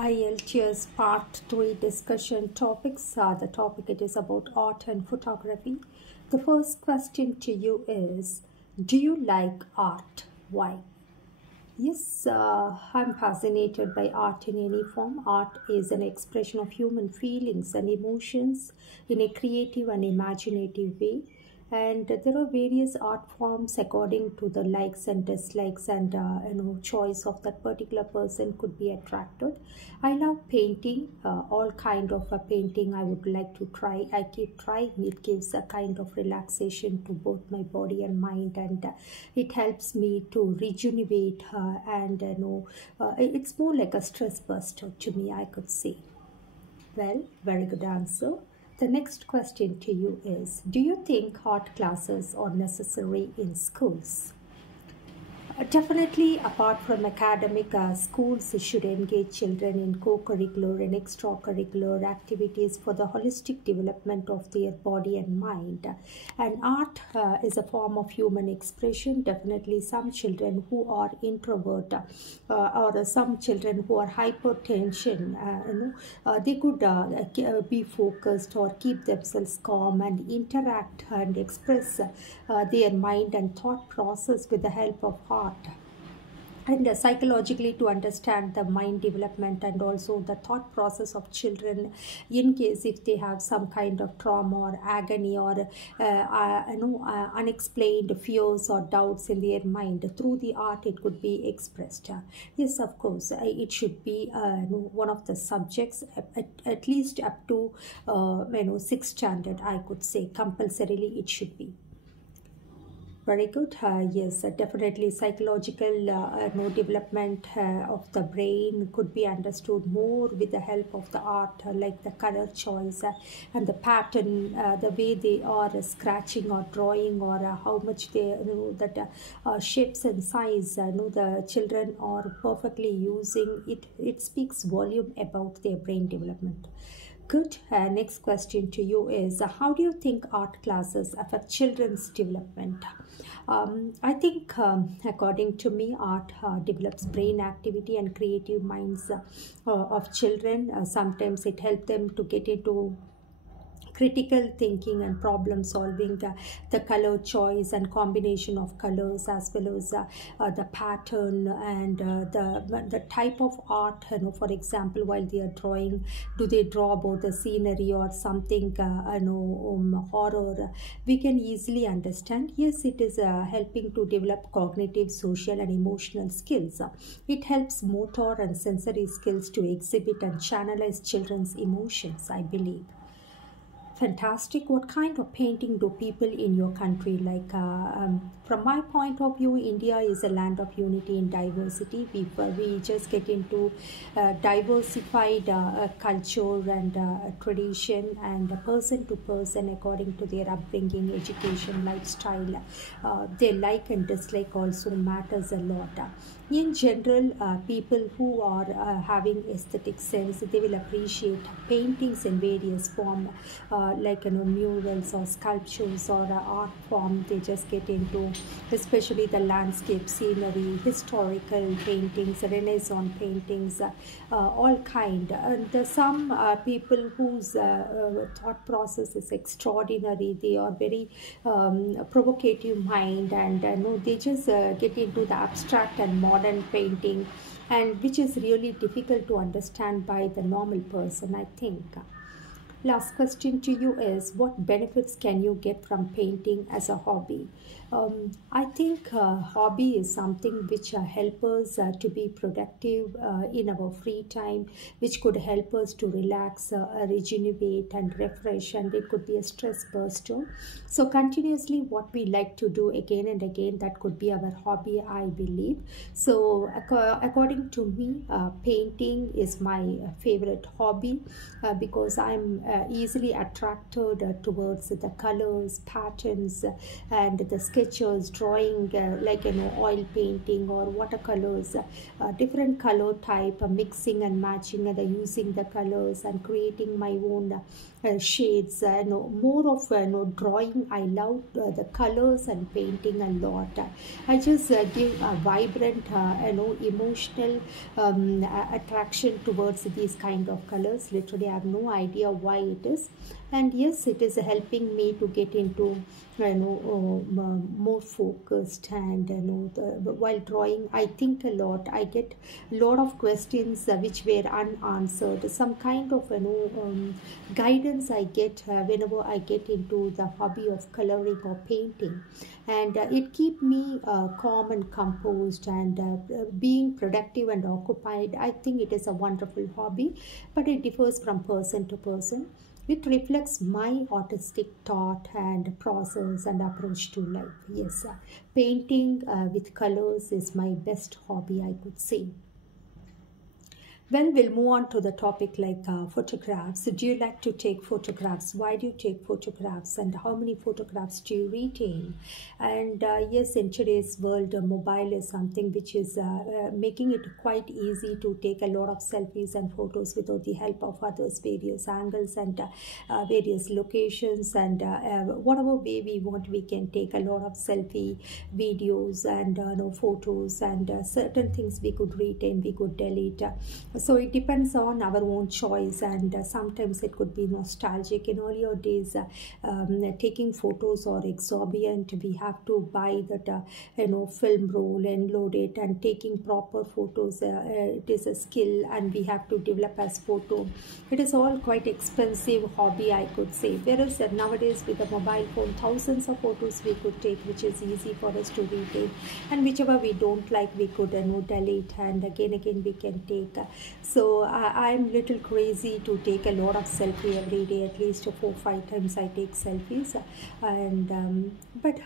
IELTS Part 3 discussion topics. The topic it is about art and photography. The first question to you is, do you like art? Why? Yes, I'm fascinated by art in any form. Art is an expression of human feelings and emotions in a creative and imaginative way. And there are various art forms according to the likes and dislikes and choice of that particular person could be attracted. I love painting, all kind of a painting I would like to try. I keep trying. It gives a kind of relaxation to both my body and mind, and it helps me to rejuvenate and it's more like a stress buster to me, I could say. Well, very good answer. The next question to you is, do you think art classes are necessary in schools? Definitely, apart from academic, schools should engage children in co-curricular and extracurricular activities for the holistic development of their body and mind. And art is a form of human expression. Definitely, some children who are introvert or some children who are hypertension, they could be focused or keep themselves calm and interact and express their mind and thought process with the help of art. And psychologically, to understand the mind development and also the thought process of children in case if they have some kind of trauma or agony or unexplained fears or doubts in their mind, through the art it could be expressed. Yes, of course, it should be one of the subjects at least up to 6th standard, I could say. Compulsorily it should be. Very good. Yes, definitely psychological development of the brain could be understood more with the help of the art, like the color choice and the pattern, the way they are scratching or drawing, or how much they that shapes and size. The children are perfectly using it. It speaks volume about their brain development. Good. Next question to you is, how do you think art classes affect children's development? I think, according to me, art develops brain activity and creative minds of children. Sometimes it helps them to get into critical thinking and problem solving, the color choice and combination of colors, as well as the pattern and the type of art. For example, while they are drawing, do they draw about the scenery or something horror? We can easily understand. Yes, it is helping to develop cognitive, social and emotional skills. It helps motor and sensory skills to exhibit and channelize children's emotions, I believe. Fantastic. What kind of painting do people in your country like? From my point of view, India is a land of unity and diversity. We just get into diversified culture and tradition, and person to person according to their upbringing, education, lifestyle. Their like and dislike also matters a lot. In general, people who are having aesthetic sense, they will appreciate paintings in various forms, like murals or sculptures or art form. They just get into, especially the landscape scenery, historical paintings, Renaissance paintings, all kind. And some people whose thought process is extraordinary. They are very provocative mind, and they just get into the abstract and modern painting, and which is really difficult to understand by the normal person, I think. Last question to you is, what benefits can you get from painting as a hobby? I think hobby is something which helps us to be productive in our free time, which could help us to relax, rejuvenate and refresh, and it could be a stress buster. So continuously what we like to do again and again, that could be our hobby, I believe. So according to me, painting is my favorite hobby because I'm easily attracted towards the colors, patterns, and the sketches, drawing like oil painting or watercolors, different color type, mixing and matching and using the colors and creating my own shades. More of drawing. I love the colors and painting a lot. I just give a vibrant, emotional attraction towards these kind of colors. Literally, I have no idea why it is, and yes, it is helping me to get into more focused. And while drawing, I think a lot. I get a lot of questions which were unanswered. Some kind of guidance I get whenever I get into the hobby of coloring or painting, and it keep me calm and composed and being productive and occupied. I think it is a wonderful hobby, but it differs from person to person. It reflects my artistic thought and process and approach to life. Yes, painting with colors is my best hobby, I could say. Well, we'll move on to the topic like photographs. So do you like to take photographs? Why do you take photographs? And how many photographs do you retain? And yes, in today's world, mobile is something which is making it quite easy to take a lot of selfies and photos without the help of others, various angles and various locations. And whatever way we want, we can take a lot of selfie videos and photos, and certain things we could retain, we could delete. So it depends on our own choice, and sometimes it could be nostalgic. In earlier days, taking photos or exorbitant. We have to buy that film roll and load it, and taking proper photos. It is a skill, and we have to develop as photo. It is all quite expensive hobby, I could say. Whereas nowadays with a mobile phone, thousands of photos we could take, which is easy for us to retain, and whichever we don't like, we could delete, and again we can take. So I'm little crazy to take a lot of selfie every day, at least 4-5 times I take selfies, and but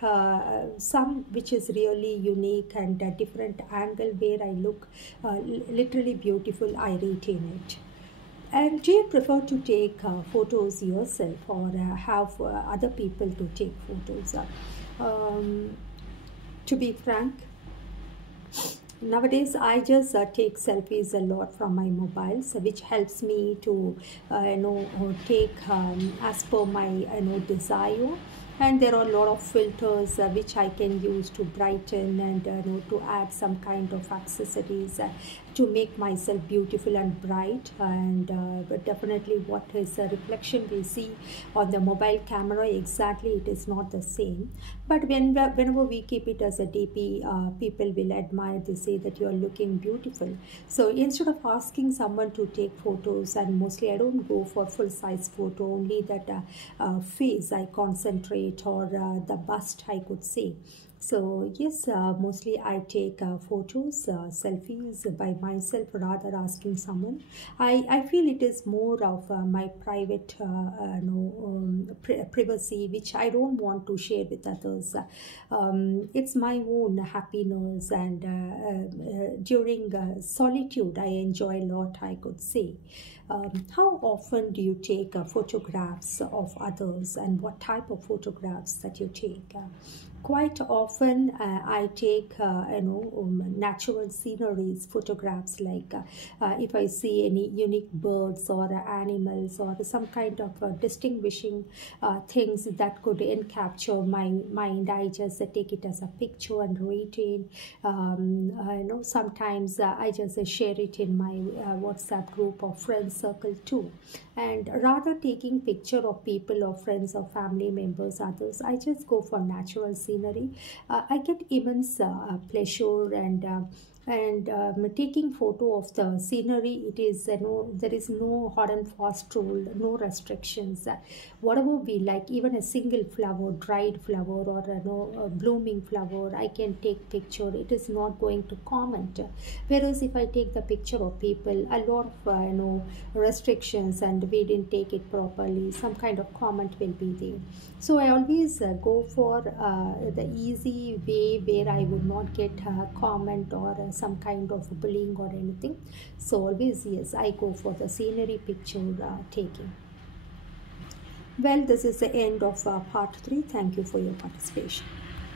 some which is really unique and a different angle where I look literally beautiful, I retain it. And do you prefer to take photos yourself, or have other people to take photos? Um, to be frank, nowadays I just take selfies a lot from my mobile, so which helps me to take as per my desire. And there are a lot of filters which I can use to brighten and to add some kind of accessories to make myself beautiful and bright. And but definitely what is the reflection we see on the mobile camera, exactly it is not the same. But whenever we keep it as a DP, people will admire. They say that you are looking beautiful. So instead of asking someone to take photos, and mostly I don't go for full size photo, only that face I concentrate, or the bust, I could say. So yes, mostly I take photos, selfies by myself rather asking someone. I feel it is more of my private privacy, which I don't want to share with others. It's my own happiness, and during solitude I enjoy a lot, I could say. How often do you take photographs of others, and what type of photographs that you take? Quite often I take natural sceneries photographs, like if I see any unique birds or animals or some kind of distinguishing things that could capture my mind, I just take it as a picture and retain. Sometimes I just share it in my WhatsApp group or friends circle too. And rather taking picture of people or friends or family members, others, I just go for natural scenery. I get immense pleasure, and taking photo of the scenery. It is there is no hard and fast rule, no restrictions. Whatever we like, even a single flower, dried flower, or a blooming flower, I can take picture. It is not going to comment. Whereas if I take the picture of people, a lot of restrictions, and we didn't take it properly, some kind of comment will be there. So I always go for the easy way where I would not get a comment or some kind of bullying or anything. So always, yes, I go for the scenery picture taking. Well, this is the end of part 3. Thank you for your participation.